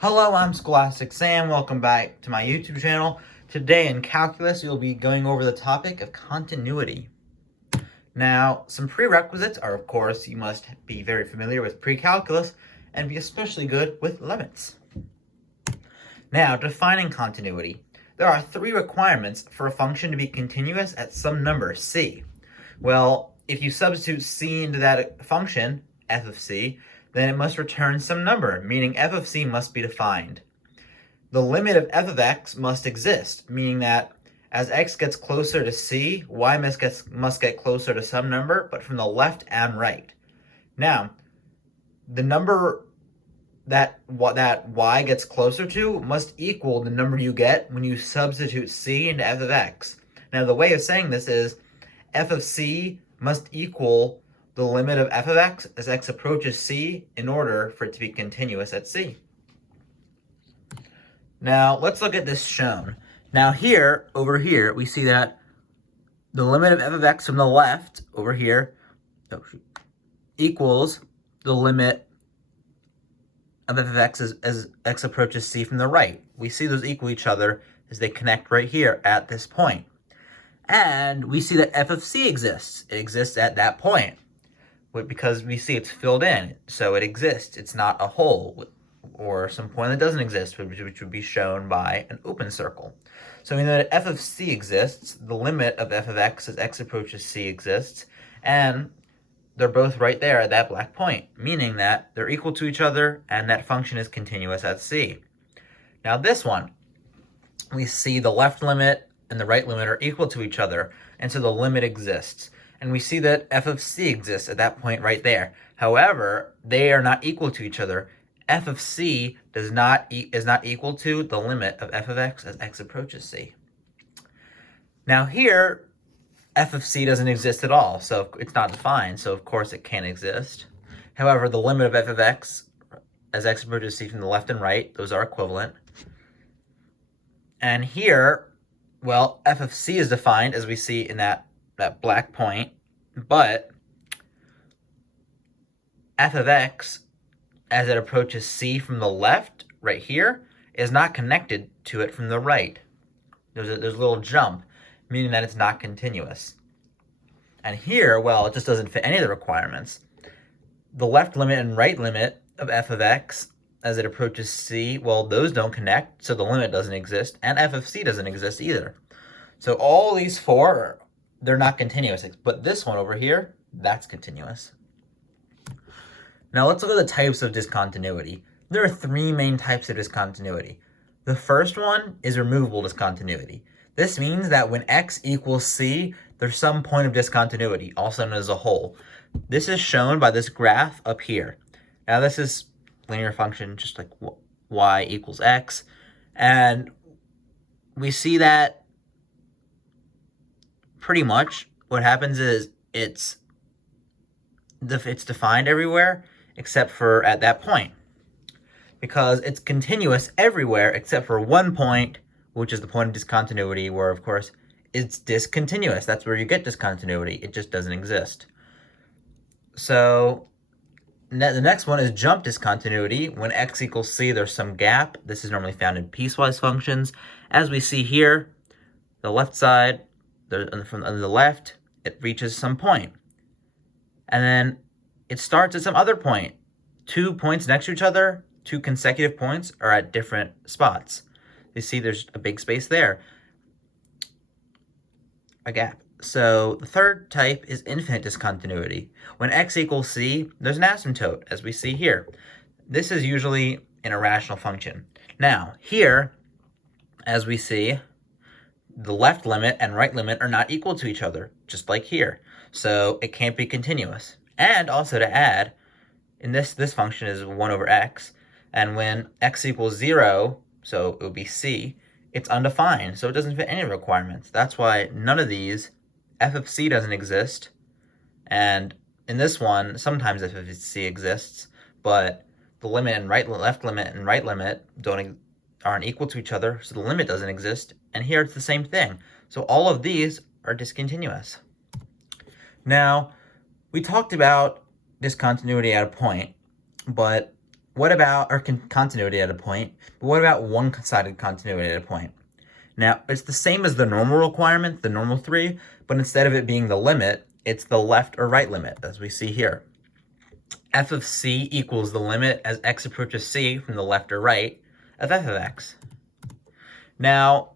Hello, I'm Scholastic Sam. Welcome back to my YouTube channel. Today in calculus, we'll be going over the topic of continuity. Now, some prerequisites are, of course, you must be very familiar with pre-calculus and be especially good with limits. Now, defining continuity. There are three requirements for a function to be continuous at some number, c. Well, if you substitute c into that function, f of c, then it must return some number, meaning f of c must be defined. The limit of f of x must exist, meaning that as x gets closer to c, y must get closer to some number, but from the left and right. Now, the number that y gets closer to must equal the number you get when you substitute c into f of x. Now, the way of saying this is f of c must equal the limit of f of x as x approaches c in order for it to be continuous at c. Now, let's look at this shown. Now here, over here, we see that the limit of f of x from the left, over here, equals the limit of f of x as x approaches c from the right. We see those equal each other as they connect right here at this point. And we see that f of c exists. It exists at that point because we see it's filled in, so it exists. It's not a hole or some point that doesn't exist, which would be shown by an open circle. So we know that f of c exists, the limit of f of x as x approaches c exists, and they're both right there at that black point, meaning that they're equal to each other and that function is continuous at c. Now this one, we see the left limit and the right limit are equal to each other, and so the limit exists. And we see that f of c exists at that point right there. However, they are not equal to each other. F of c is not equal to the limit of f of x as x approaches c. Now here, f of c doesn't exist at all, so it's not defined, so of course it can't exist. However, the limit of f of x as x approaches c from the left and right, those are equivalent. And here, well, f of c is defined as we see in that black point, but f of x as it approaches c from the left, right here, is not connected to it from the right. There's a little jump, meaning that it's not continuous. And here, well, it just doesn't fit any of the requirements. The left limit and right limit of f of x as it approaches c, well, those don't connect, so the limit doesn't exist, and f of c doesn't exist either. So all these four, they're not continuous, but this one over here, that's continuous. Now let's look at the types of discontinuity. There are three main types of discontinuity. The first one is removable discontinuity. This means that when x equals c, there's some point of discontinuity, also known as a hole. This is shown by this graph up here. Now this is linear function, just like y equals x, and we see that pretty much what happens is it's defined everywhere except for at that point, because it's continuous everywhere except for one point, which is the point of discontinuity, where of course it's discontinuous. That's where you get discontinuity. It just doesn't exist. So the next one is jump discontinuity. When x equals c, there's some gap. This is normally found in piecewise functions. As we see here, the left side, from the left, it reaches some point. And then it starts at some other point. 2 points next to each other, 2 consecutive points, are at different spots. You see there's a big space there, a gap. So the third type is infinite discontinuity. When x equals c, there's an asymptote, as we see here. This is usually an irrational function. Now, here, as we see, the left limit and right limit are not equal to each other, just like here. So it can't be continuous. And also to add, in this function is 1 over x, and when x equals 0, so it would be c, it's undefined, so it doesn't fit any requirements. That's why none of these, f of c doesn't exist, and in this one, sometimes f of c exists, but the limit and left limit and right limit aren't equal to each other, so the limit doesn't exist, and here it's the same thing. So all of these are discontinuous. Now, we talked about discontinuity at a point, but what about our continuity at a point? But what about one-sided continuity at a point? Now, it's the same as the normal requirement, the normal 3, but instead of it being the limit, it's the left or right limit, as we see here. F of c equals the limit as x approaches c from the left or right of f of x. Now,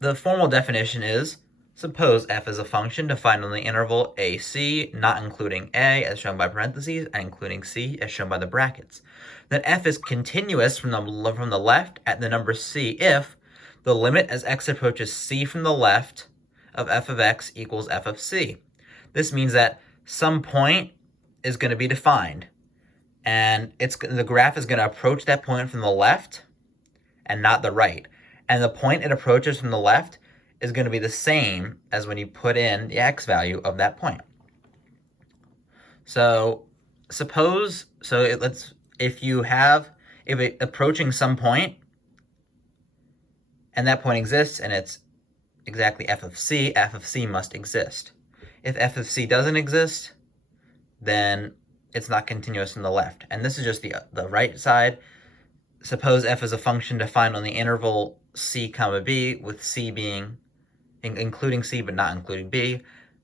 the formal definition is, suppose f is a function defined on the interval ac, not including a, as shown by parentheses, and including c, as shown by the brackets. Then f is continuous from the left at the number c if the limit as x approaches c from the left of f of x equals f of c. This means that some point is going to be defined, and the graph is going to approach that point from the left and not the right. And the point it approaches from the left is going to be the same as when you put in the x value of that point. So if it approaching some point, and that point exists, and it's exactly f of c must exist. If f of c doesn't exist, then it's not continuous from the left. And this is just the right side. Suppose f is a function defined on the interval c comma b, with c being including c but not including b.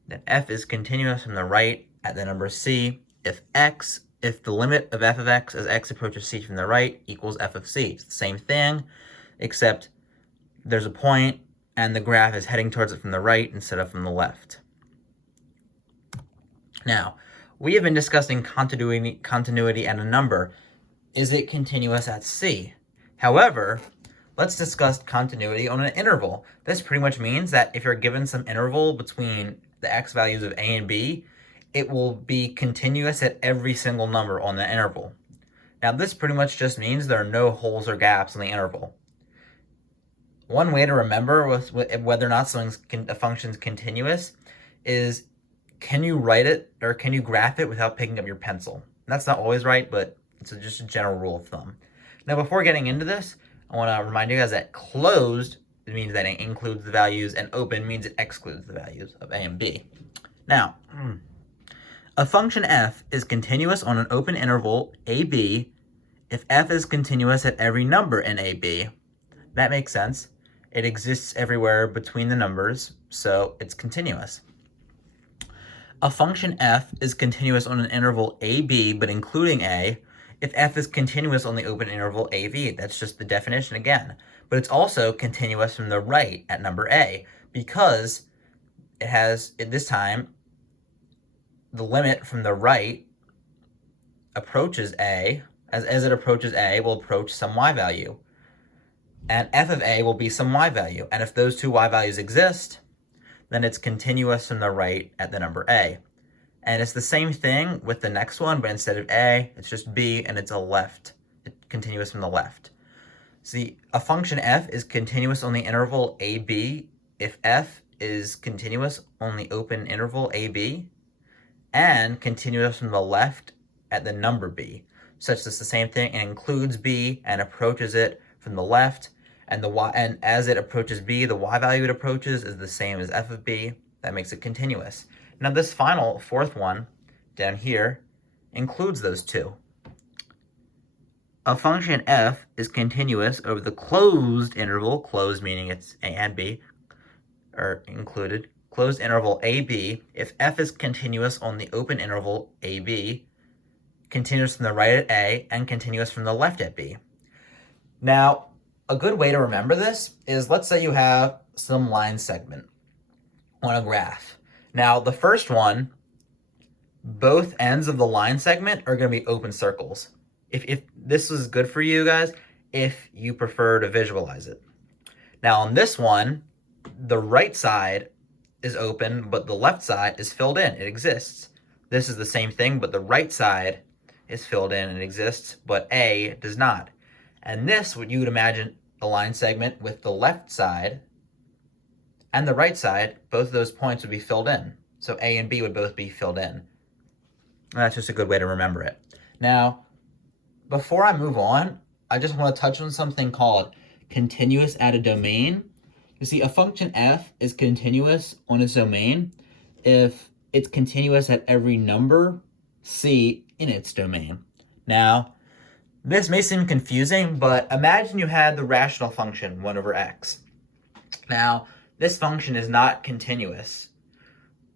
Then f is continuous from the right at the number c if the limit of f of x as x approaches c from the right equals f of c. It's the same thing, except there's a point and the graph is heading towards it from the right instead of from the left. Now, we have been discussing continuity and a number. Is it continuous at c? However, let's discuss continuity on an interval. This pretty much means that if you're given some interval between the x values of a and b, it will be continuous at every single number on the interval. Now, this pretty much just means there are no holes or gaps in the interval. One way to remember whether or not a function's continuous is, can you write it or can you graph it without picking up your pencil? That's not always right, but it's just a general rule of thumb. Now, before getting into this, I want to remind you guys that closed means that it includes the values, and open means it excludes the values of a and b. Now, a function f is continuous on an open interval ab if f is continuous at every number in ab. That makes sense. It exists everywhere between the numbers, so it's continuous. A function f is continuous on an interval ab, but including a, if f is continuous on the open interval av. That's just the definition again. But it's also continuous from the right at number a, because it has, at this time, the limit from the right approaches a, as it approaches a, will approach some y value. And f of a will be some y value. And if those two y values exist, then it's continuous from the right at the number a. And it's the same thing with the next one, but instead of a, it's just b, and it's continuous from the left. See, a function f is continuous on the interval ab if f is continuous on the open interval ab, and continuous from the left at the number b, such that it's the same thing and includes b and approaches it from the left, and as it approaches b, the y value it approaches is the same as f of b. That makes it continuous. Now, this final fourth one down here includes those two. A function f is continuous over the closed interval, closed meaning it's a and b, are included, closed interval ab, if f is continuous on the open interval ab, continuous from the right at a, and continuous from the left at b. Now, a good way to remember this is, let's say you have some line segment on a graph. Now, the first one, both ends of the line segment are going to be open circles. If this is good for you guys, if you prefer to visualize it. Now, on this one, the right side is open, but the left side is filled in. It exists. This is the same thing, but the right side is filled in and exists, but A does not. And this, what you would imagine a line segment with the left side and the right side, both of those points would be filled in. So A and B would both be filled in. And that's just a good way to remember it. Now, before I move on, I just want to touch on something called continuous at a domain. You see, a function f is continuous on its domain if it's continuous at every number c in its domain. Now, This may seem confusing, but imagine you had the rational function 1 over x. Now, this function is not continuous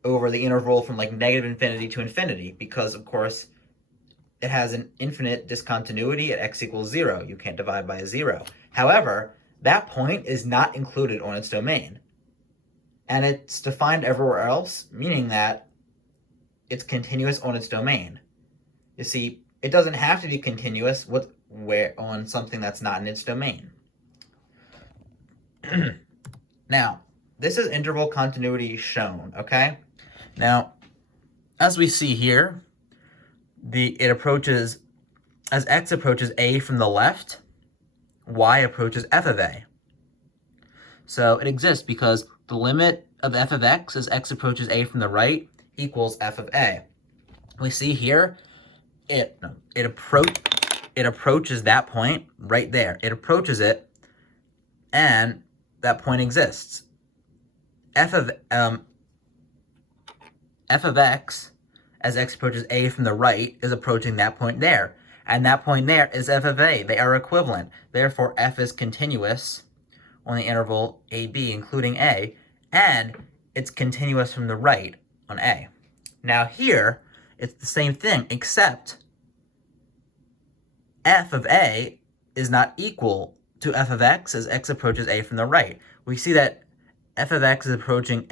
over the interval from like negative infinity to infinity because, of course, it has an infinite discontinuity at x equals 0. You can't divide by a 0. However, that point is not included on its domain. And it's defined everywhere else, meaning that it's continuous on its domain. You see, it doesn't have to be continuous on something that's not in its domain. Now, this is interval continuity shown, okay? Now, as we see here, as x approaches a from the left, y approaches f of a. So it exists because the limit of f of x as x approaches a from the right equals f of a. We see here, it approaches that point right there. It approaches it, and that point exists. F of x as x approaches a from the right is approaching that point there, and that point there is f of a. They are equivalent. Therefore, f is continuous on the interval AB, including a, and it's continuous from the right on a. Now here, it's the same thing, except f of a is not equal to f of x as x approaches a from the right. We see that f of x is approaching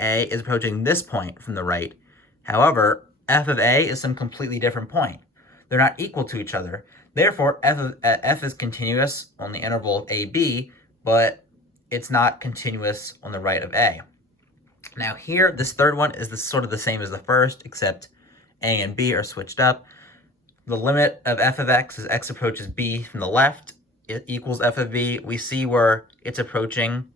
this point from the right. However, f of a is some completely different point. They're not equal to each other. Therefore, f is continuous on the interval of AB, but it's not continuous on the right of a. Now here, this third one is sort of the same as the first, except a and b are switched up. The limit of f of x as x approaches b from the left, it equals f of b. We see where it's approaching.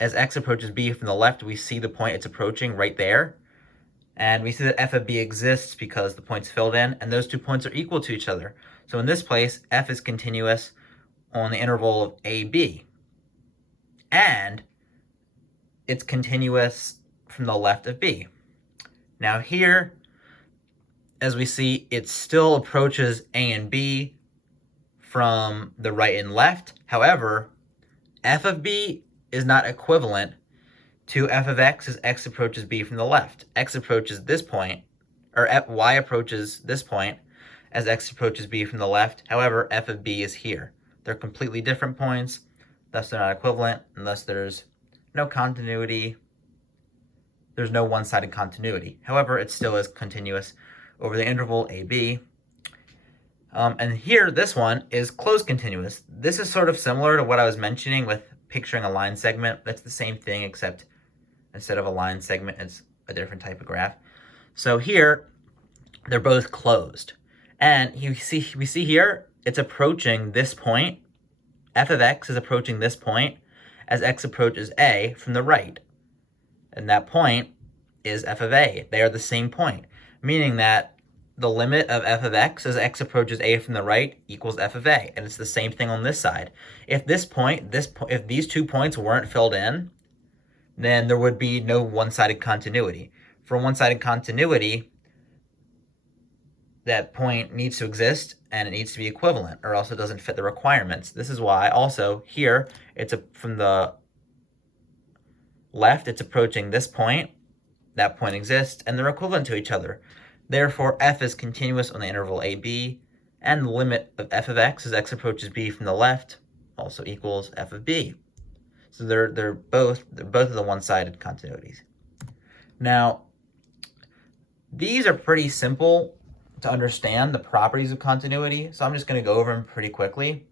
As x approaches b from the left, we see the point it's approaching right there. And we see that f of b exists because the point's filled in, and those 2 points are equal to each other. So in this place, f is continuous on the interval of AB. And it's continuous from the left of b. Now here, as we see, it still approaches a and b from the right and left. However, f of b is not equivalent to f of x as x approaches b from the left. X approaches this point, or y approaches this point as x approaches b from the left. However, f of b is here. They're completely different points, thus they're not equivalent, and thus there's no continuity. There's no one-sided continuity. However, it still is continuous over the interval AB. And here, this one is closed continuous. This is sort of similar to what I was mentioning with picturing a line segment. That's the same thing, except instead of a line segment, it's a different type of graph. So here, they're both closed. And we see here, it's approaching this point. F of x is approaching this point as x approaches a from the right. And that point is f of a. They are the same point, meaning that the limit of f of x as x approaches a from the right equals f of a. And it's the same thing on this side. If if these 2 points weren't filled in, then there would be no one-sided continuity. For one-sided continuity, that point needs to exist and it needs to be equivalent, or else it doesn't fit the requirements. This is why also here, from the left, it's approaching this point. That point exists, and they're equivalent to each other. Therefore, f is continuous on the interval AB, and the limit of f of x as x approaches b from the left also equals f of b. So they're both of the one-sided continuities. Now, these are pretty simple to understand, the properties of continuity, so I'm just going to go over them pretty quickly.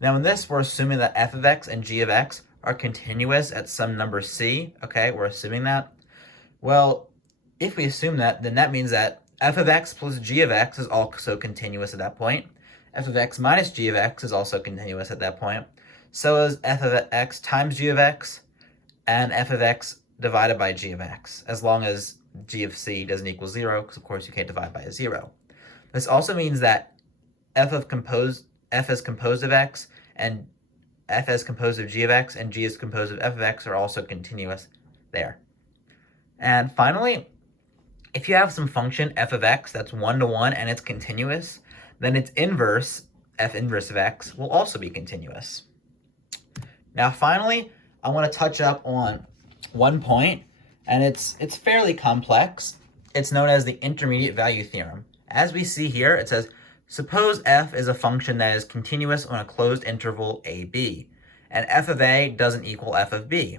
Now in this, we're assuming that f of x and g of x are continuous at some number c. Okay, we're assuming that. Well, if we assume that, then that means that f of x plus g of x is also continuous at that point. F of x minus g of x is also continuous at that point. So is f of x times g of x and f of x divided by g of x, as long as g of c doesn't equal 0, because of course you can't divide by a 0. This also means that f is composed of x, and f is composed of g of x, and g is composed of f of x are also continuous there. And finally, if you have some function f of x that's 1 to 1 and it's continuous, then its inverse, f inverse of x will also be continuous. Now finally, I want to touch up on one point, and it's fairly complex. It's known as the intermediate value theorem. As we see here, it says, suppose f is a function that is continuous on a closed interval ab, and f of a doesn't equal f of b.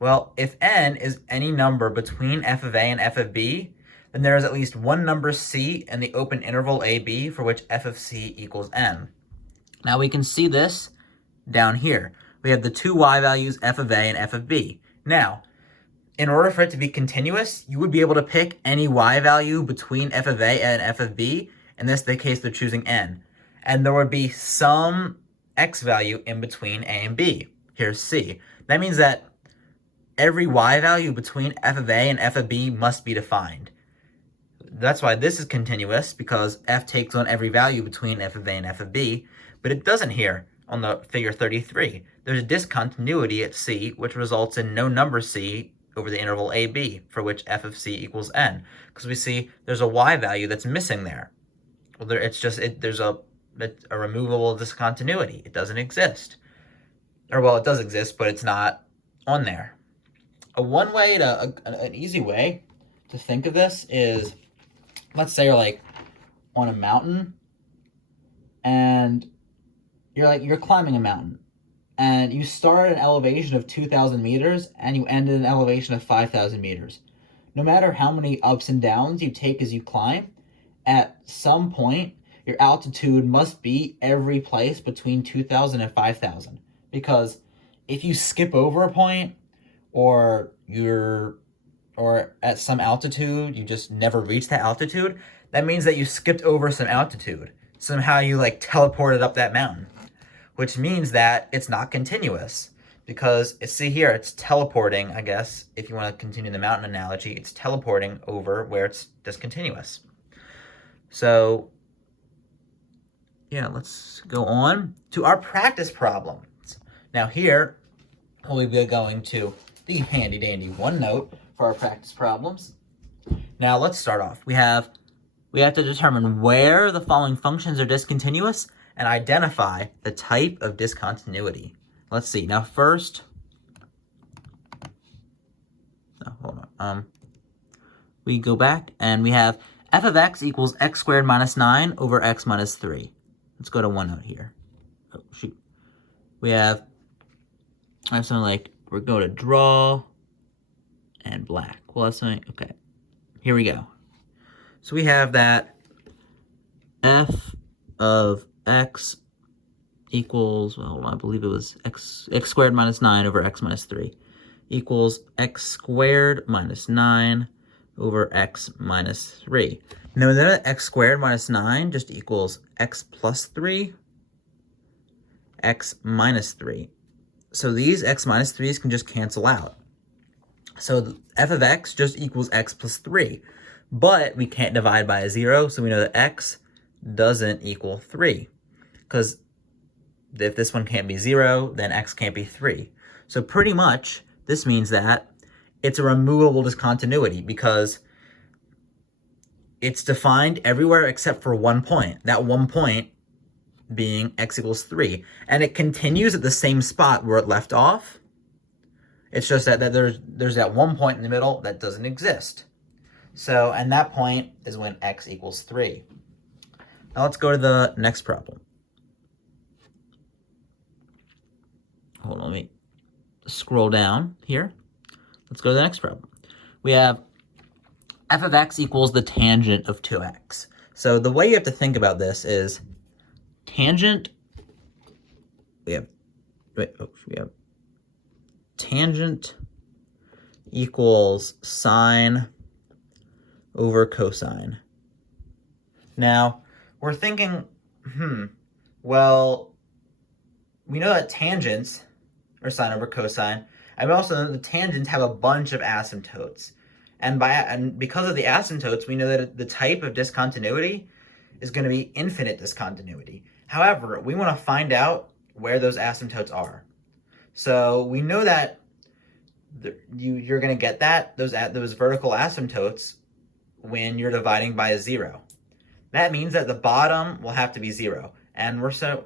Well, if n is any number between f of a and f of b, then there is at least one number c in the open interval ab for which f of c equals n. Now we can see this down here. We have the two y values f of a and f of b. Now, in order for it to be continuous, you would be able to pick any y value between f of a and f of b. In this case, they're choosing n. And there would be some x value in between a and b. Here's c. That means that every y value between f of a and f of b must be defined. That's why this is continuous, because f takes on every value between f of a and f of b, but it doesn't here on the figure 33. There's a discontinuity at c, which results in no number c over the interval ab, for which f of c equals n, because we see there's a y value that's missing there. Well, there's a removable discontinuity. It doesn't exist. Or, well, it does exist, but it's not on there. An easy way to think of this is, let's say you're like on a mountain, and you're climbing a mountain, and you start at an elevation of 2,000 meters and you end at an elevation of 5,000 meters. No matter how many ups and downs you take as you climb, at some point your altitude must be every place between 2,000 and 5,000. Because if you skip over a point, or at some altitude you just never reach that altitude, that means that you skipped over some altitude. Somehow you teleported up that mountain, which means that it's not continuous, because see here, it's teleporting, I guess, if you want to continue the mountain analogy, it's teleporting over where it's discontinuous. So yeah, let's go on to our practice problems. Now here, we'll be going to the handy dandy OneNote for our practice problems. Now let's start off. We have to determine where the following functions are discontinuous and identify the type of discontinuity. Let's see. Now first, we go back and we have f of x equals x squared minus 9 over x minus 3. Let's go to OneNote here. Oh, shoot. I have something like, we're going to draw and black. Well, that's something, okay. Here we go. So we have that f of x equals, well, I believe it was x squared minus 9 over x minus 3 equals x squared minus 9 over x minus 3. Now that x squared minus 9 just equals x plus 3, x minus 3. So these x minus 3's can just cancel out. So f of x just equals x plus 3. But we can't divide by a 0, so we know that x doesn't equal 3. Because if this one can't be 0, then x can't be 3. So pretty much, this means that it's a removable discontinuity, because it's defined everywhere except for one point. That one point being x equals 3. And it continues at the same spot where it left off. It's just that there's that one point in the middle that doesn't exist. So, and that point is when x equals 3. Now let's go to the next problem. Hold on, let me scroll down here. Let's go to the next problem. We have f of x equals the tangent of 2x. So the way you have to think about this is tangent, we have tangent equals sine over cosine. Now, we're thinking, well, we know that tangents are sine over cosine, and we also know that the tangents have a bunch of asymptotes. And because of the asymptotes, we know that the type of discontinuity is going to be infinite discontinuity. However, we want to find out where those asymptotes are. So we know that you're going to get those vertical asymptotes when you're dividing by a 0. That means that the bottom will have to be 0, And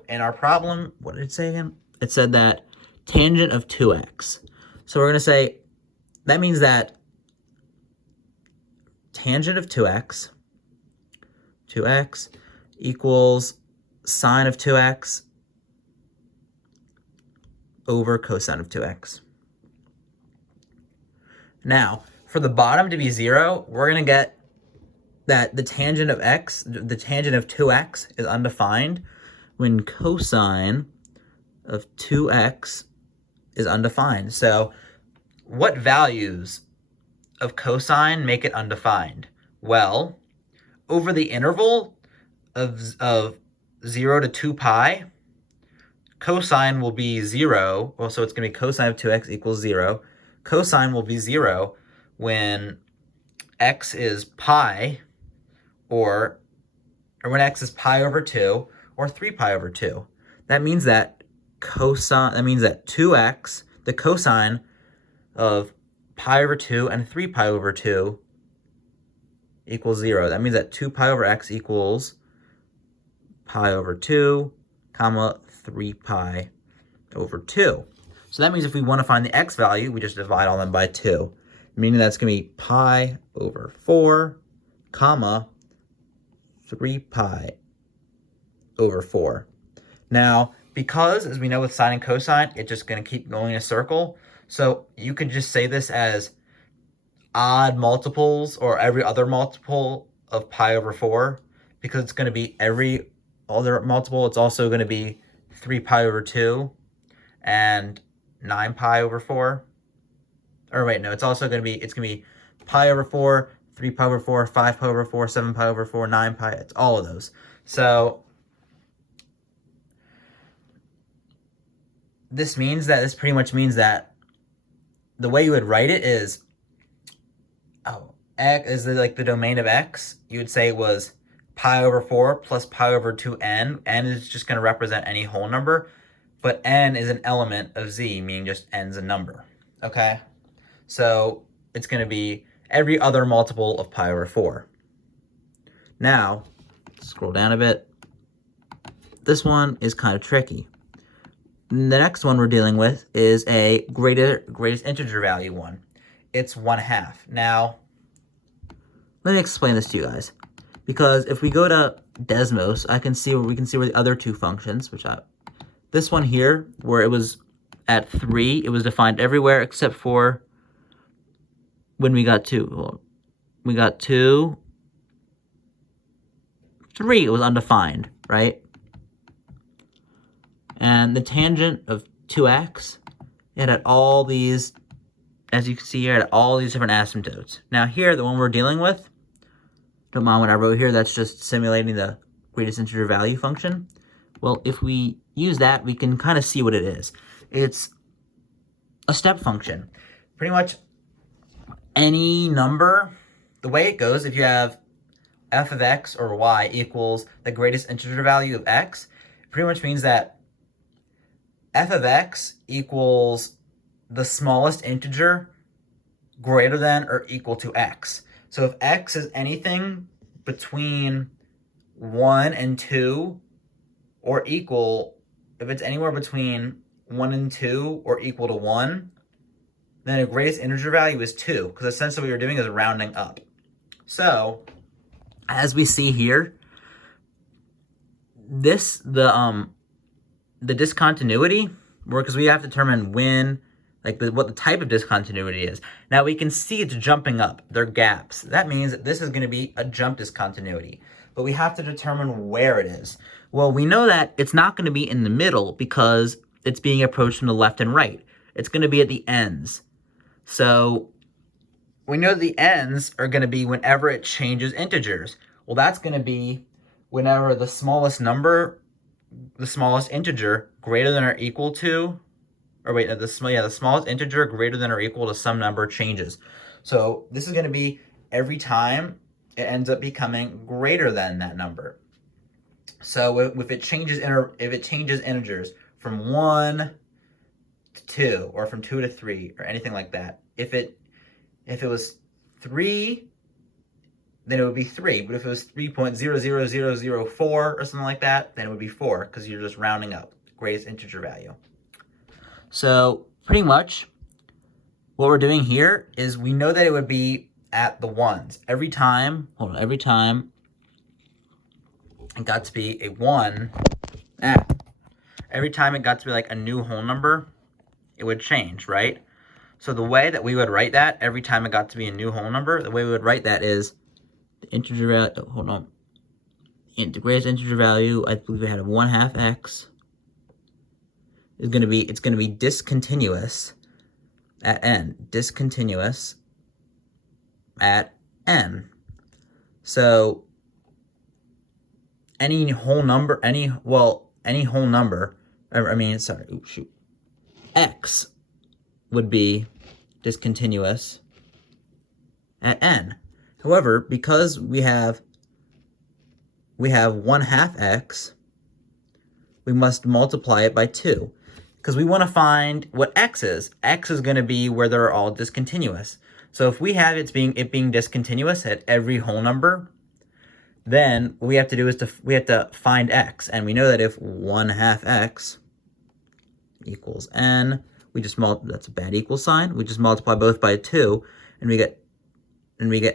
in our problem, what did it say again? It said that tangent of 2x. So we're going to say, that means that tangent of 2x equals sine of 2x over cosine of 2x. Now, for the bottom to be 0, we're going to get that the tangent of 2x is undefined when cosine of 2x is undefined. So what values of cosine make it undefined? Well, over the interval of 0 to 2 pi, cosine will be 0. Well, so it's going to be cosine of 2x equals 0. Cosine will be 0 when x is pi, or when x is pi over 2 or 3 pi over 2. That means that 2x, the cosine of pi over 2 and 3 pi over 2 equals 0. That means that 2 pi over x equals pi over 2, comma 3 pi over 2. So that means if we want to find the x value, we just divide all them by 2, meaning that's going to be pi over 4, comma 3 pi over 4. Now, because, as we know with sine and cosine, it's just going to keep going in a circle, so you can just say this as odd multiples or every other multiple of pi over 4, because it's going to be every other multiple. It's also going to be 3 pi over 2 and 9 pi over 4. Or wait, no, it's going to be pi over 4, 3 pi over 4, 5 pi over 4, 7 pi over 4, 9 pi, it's all of those. So this pretty much means that the way you would write it is, x is the domain of x. You would say it was pi over 4 plus pi over 2n. N is just going to represent any whole number, but n is an element of z, meaning just n's a number. Okay? So it's going to be every other multiple of pi over 4. Now, scroll down a bit. This one is kind of tricky. The next one we're dealing with is a greatest integer value one. It's 1/2. Now, let me explain this to you guys. Because if we go to Desmos, we can see where the other two functions, this one here, where it was at 3, it was defined everywhere except for when we got 2. Well, we got 2, 3, it was undefined, right? And the tangent of 2x, it had all these, as you can see here, it had all these different asymptotes. Now here, the one we're dealing with, don't mind what I wrote here, that's just simulating the greatest integer value function. Well, if we use that, we can kind of see what it is. It's a step function. Pretty much any number, the way it goes, if you have f of x or y equals the greatest integer value of x, it pretty much means that f of x equals the smallest integer greater than or equal to x. So if x is anything between 1 and 2 or equal, if it's anywhere between 1 and 2 or equal to 1, then the greatest integer value is 2, because essentially what you're doing is rounding up. So, as we see here, the discontinuity, because we have to determine when, what the type of discontinuity is. Now we can see it's jumping up. They're gaps. That means that this is going to be a jump discontinuity. But we have to determine where it is. Well, we know that it's not going to be in the middle because it's being approached from the left and right. It's going to be at the ends. So we know the ends are going to be whenever it changes integers. Well, that's going to be whenever the smallest integer greater than or equal to, the smallest integer greater than or equal to some number changes. So this is going to be every time it ends up becoming greater than that number. So if it changes integers from 1 to 2 or from 2 to 3 or anything like that, if it was 3 then it would be 3. But if it was 3.00004 or something like that, then it would be 4, because you're just rounding up the greatest integer value. So pretty much what we're doing here is we know that it would be at the ones. Every time it got to be a 1, every time it got to be like a new whole number, it would change, right? So the way that we would write that, every time it got to be a new whole number, the way we would write that is the integer value, the greatest integer value, I believe we had a 1/2 x, is going to be, it's going to be discontinuous at n. Discontinuous at n. So any whole number, x would be discontinuous at n. However, because we have 1/2 x, we must multiply it by 2. Because we want to find what x is. X is going to be where they're all discontinuous. So if we have it being discontinuous at every whole number, then what we have to do is we have to find x. And we know that if 1/2 x equals n, that's a bad equal sign. We just multiply both by 2, and we get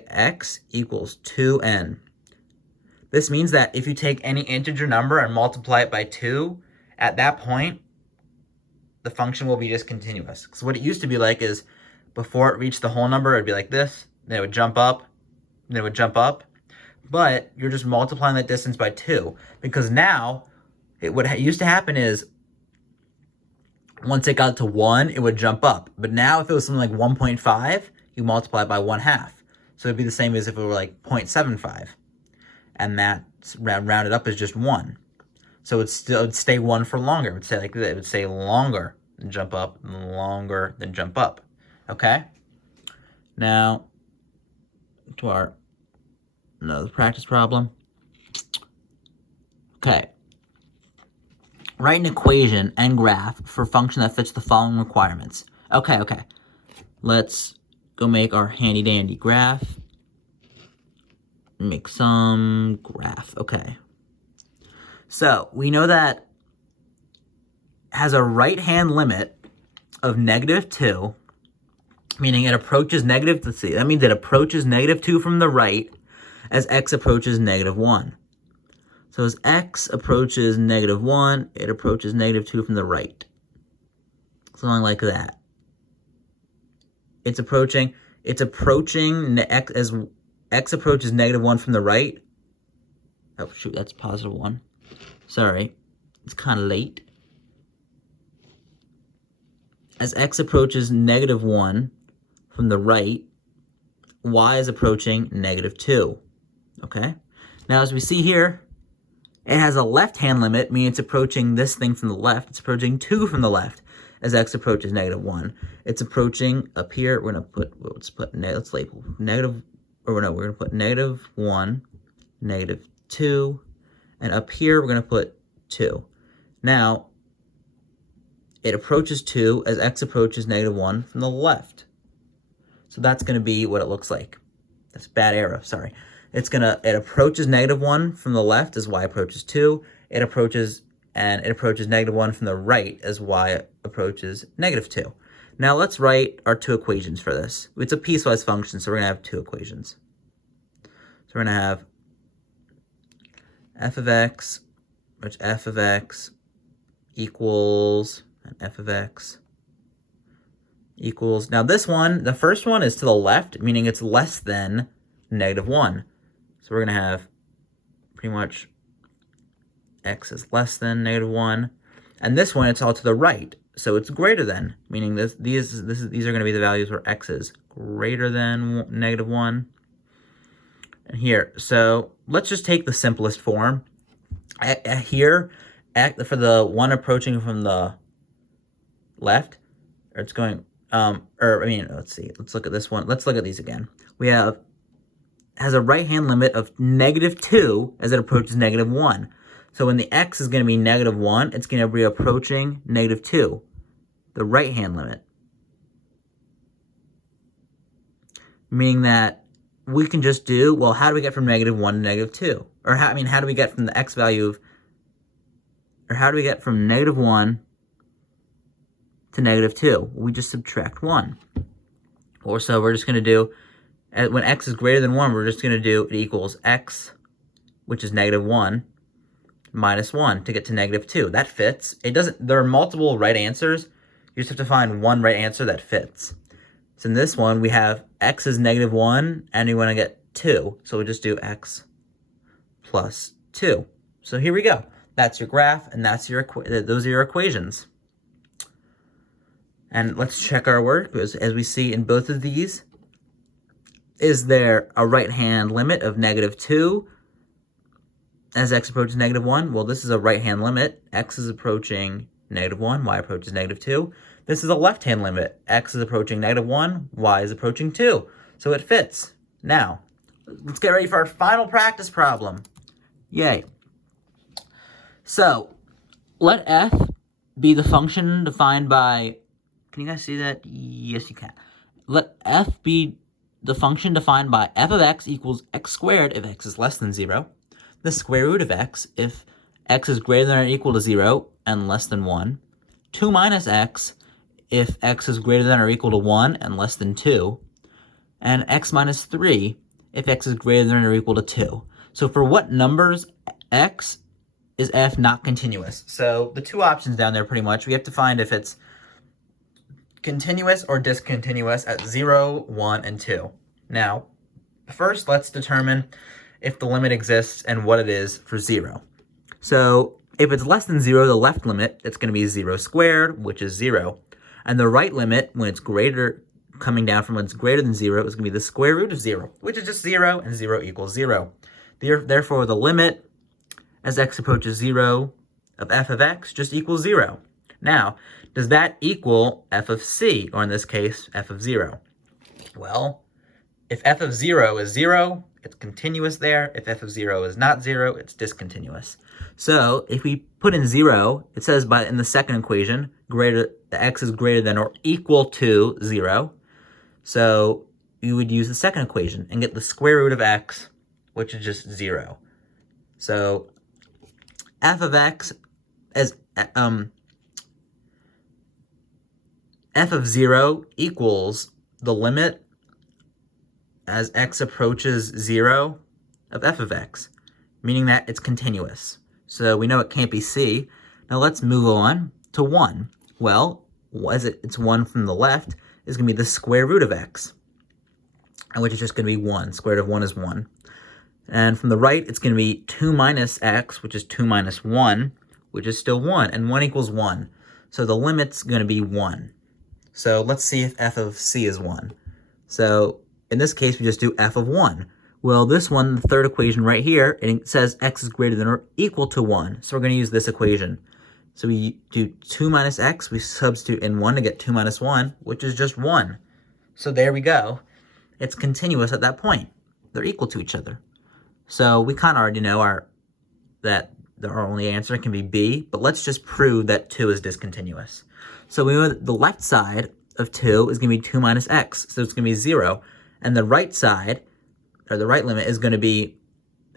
x equals 2n. This means that if you take any integer number and multiply it by 2, at that point, the function will be discontinuous. Because what it used to be like is, before it reached the whole number, it'd be like this, then it would jump up, then it would jump up. But you're just multiplying that distance by 2. Because now, what used to happen is, once it got to 1, it would jump up. But now if it was something like 1.5, you multiply it by 1/2. So it'd be the same as if it were like 0.75. And that rounded up is just 1. So it would stay 1 for longer. It would say like that. It would say longer than jump up, longer than jump up. Okay? Now, to another practice problem. Okay. Write an equation and graph for a function that fits the following requirements. Okay. Let's go make our handy dandy graph. Make some graph. Okay. So we know that has a right-hand limit of -2, meaning it approaches negative, that means it approaches -2 from the right as x approaches -1. So as x approaches -1, it approaches -2 from the right. Something like that. It's approaching as x approaches -1 from the right. Oh shoot, that's +1. Sorry, it's kind of late. As x approaches -1 from the right, y is approaching -2. Okay? Now, as we see here, it has a left-hand limit, meaning it's approaching this thing from the left. It's approaching 2 from the left as x approaches -1. It's approaching up here. We're going to put, let's label negative, we're going to put -1, -2, and up here we're going to put 2. Now, it approaches 2 as x approaches -1 from the left. So that's going to be what it looks like. That's a bad arrow, sorry. It approaches -1 from the left as y approaches 2. It approaches -1 from the right as y approaches -2. Now let's write our 2 equations for this. It's a piecewise function, so we're going to have 2 equations. So we're going to have f of x, which f of x equals, and f of x equals, now this one, the first one is to the left, meaning it's less than -1. So we're going to have pretty much x is less than -1. And this one, it's all to the right. So it's greater than, meaning these are going to be the values where x is greater than -1. And here, so let's just take the simplest form. Here, for the one approaching from the left, or it's going, let's see. Let's look at this one. Let's look at these again. We has a right-hand limit of -2 as it approaches -1. So when the x is going to be -1, it's going to be approaching -2, the right-hand limit. Meaning that we can just do, well, how do we get from -1 to -2? Or how do we get from the x value of, or how do we get from -1 to -2? We just subtract 1. Or so we're just going to do, when x is greater than 1, we're just going to do it equals x, which is -1, minus 1 to get to -2. That fits. It doesn't, there are multiple right answers. You just have to find one right answer that fits. So in this one, we have x is -1, and we want to get 2. So we'll just do x plus 2. So here we go. That's your graph, and that's your those are your equations. And let's check our work. As we see in both of these, is there a right-hand limit of -2 as x approaches -1? Well, this is a right-hand limit. X is approaching -1, y approaches -2. This is a left-hand limit. X is approaching -1, y is approaching 2. So it fits. Now, let's get ready for our final practice problem. Yay. So, let f be the function defined by, can you guys see that? Yes, you can. Let f be the function defined by f of x equals x squared if x is less than 0, the square root of x if x is greater than or equal to 0 and less than 1, 2 minus x if x is greater than or equal to 1 and less than 2, and x minus 3 if x is greater than or equal to 2. So for what numbers x is f not continuous? So the two options down there pretty much, we have to find if it's continuous or discontinuous at 0, 1, and 2. Now, first let's determine if the limit exists and what it is for 0. So if it's less than 0, the left limit, it's going to be 0 squared, which is 0. And the right limit, when it's greater, coming down from when it's greater than 0, is going to be the square root of 0, which is just 0, and 0 equals 0. Therefore, the limit as x approaches 0 of f of x just equals 0. Now, does that equal f of c, or in this case, f of 0? Well, if f of 0 is 0, it's continuous there. If f of 0 is not 0, it's discontinuous. So if we put in 0, it says in the second equation, x is greater than or equal to 0. So you would use the second equation and get the square root of x, which is just 0. So f of x as f of 0 equals the limit as x approaches 0 of f of x, meaning that it's continuous. So we know it can't be c. Now let's move on to 1. Well, as it's 1 from the left, is going to be the square root of x, which is just going to be 1. Square root of 1 is 1. And from the right, it's going to be 2 minus x, which is 2 minus 1, which is still 1. And 1 equals 1. So the limit's going to be 1. So let's see if f of c is 1. So in this case, we just do f of 1. Well, this one, the third equation right here, it says x is greater than or equal to 1. So we're going to use this equation. So we do 2 minus x, we substitute in 1 to get 2 minus 1, which is just 1. So there we go. It's continuous at that point. They're equal to each other. So we kind of already know that our only answer can be B, but let's just prove that 2 is discontinuous. So we know that the left side of 2 is going to be 2 minus x, so it's going to be 0. And the right side, or the right limit, is going to be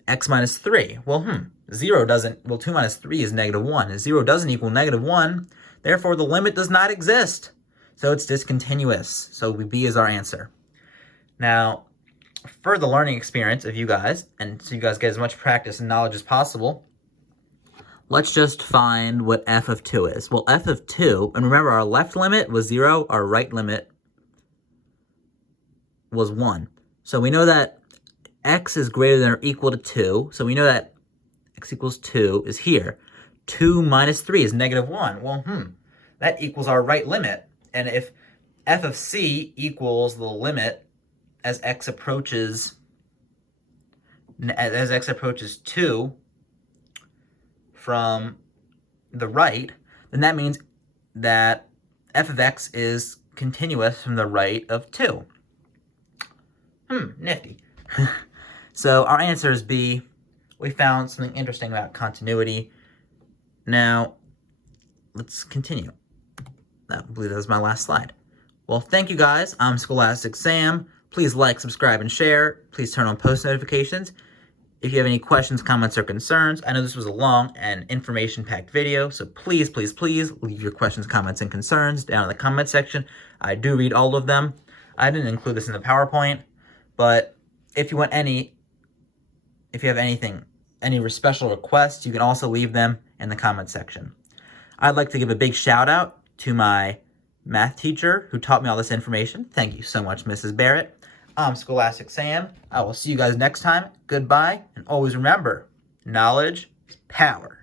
x minus 3. Well, 2 minus 3 is -1. 0 doesn't equal -1, therefore the limit does not exist. So it's discontinuous. So B is our answer. Now, for the learning experience of you guys, and so you guys get as much practice and knowledge as possible, let's just find what f of 2 is. Well, f of 2, and remember our left limit was 0, our right limit was 1. So we know that x is greater than or equal to 2, so we know that x equals 2 is here. 2 minus 3 is -1. Well, that equals our right limit. And if f of c equals the limit as x approaches 2 from the right, then that means that f of x is continuous from the right of 2. Nifty. So our answer is B. We found something interesting about continuity. Now, let's continue. I believe that was my last slide. Well, thank you guys. I'm Scholastic Sam. Please like, subscribe, and share. Please turn on post notifications. If you have any questions, comments, or concerns, I know this was a long and information-packed video, so please, please, please leave your questions, comments, and concerns down in the comment section. I do read all of them. I didn't include this in the PowerPoint, but if you have any special requests, you can also leave them in the comment section. I'd like to give a big shout out to my math teacher who taught me all this information. Thank you so much, Mrs. Barrett. I'm Scholastic Sam. I will see you guys next time. Goodbye, and always remember, knowledge is power.